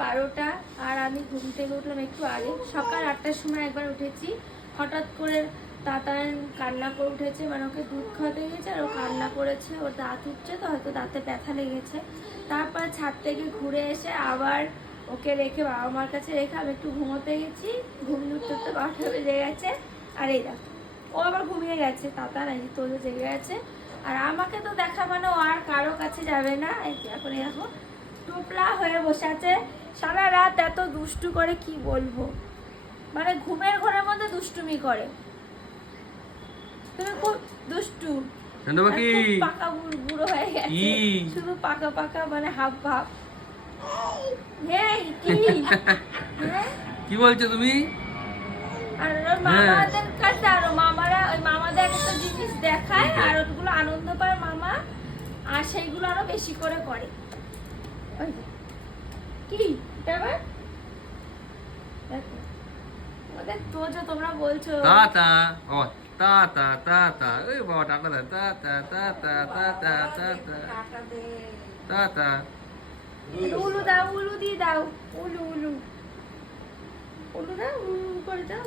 12টা আর আমি ঘুম থেকে উঠলাম একটু আগে। সকাল 8টার সময় একবার উঠেছি, হঠাৎ করে তাতান কান্না করে উঠেছে, মানে ওকে দুধ খাওয়াতে গেছে আর ও কান্না করেছে, ওর দাঁত উঠছে তো হয়তো দাঁতে ব্যথা লেগেছে। তারপর ছাদ থেকে ঘুরে এসে আবার ওকে রেখে বাবা মার কাছে রেখে আমি একটু ঘুমোতে গেছি। ঘুম উঠতে 12টা বেজে গেছে। আর এই দেখো ও আবার ঘুমিয়ে গেছে, তাতান এই তোজো জেগে গেছে। আর আমাকে তো দেখা মানে ও আর কারো কাছে যাবে না। এখন দেখো টোপলা হয়ে বসে আছে, সারা রাত এত দুষ্টু করে কি বলবো, মানে ঘুমের ঘরের মধ্যে দুষ্টুমি করে। তুমি খুব দুষ্টু, খুব পাকা বুড়ো হয়ে গেছে, শুধু পাকা পাকা মানে হাব ভাব। কি বলছো তুমি? আর মামাদের কাছে আরো মামারা ওই মামাদের একটা জিনিস দেখায় আর ওগুলো আনন্দ পায় মামা, আর সেইগুলো আরো বেশি করে করে। কি ব্যাপার দেখো ওদের তো যে তোমরা বলছো তাতা ও তাতা তাতা ওই বাবা টাকা দে তাতা তাতা তাতা তাতা টাকা দে, তাতা উলু দাও, উলু দিয়ে দাও, উলু উলু উলু দাও, উলু করে দাও।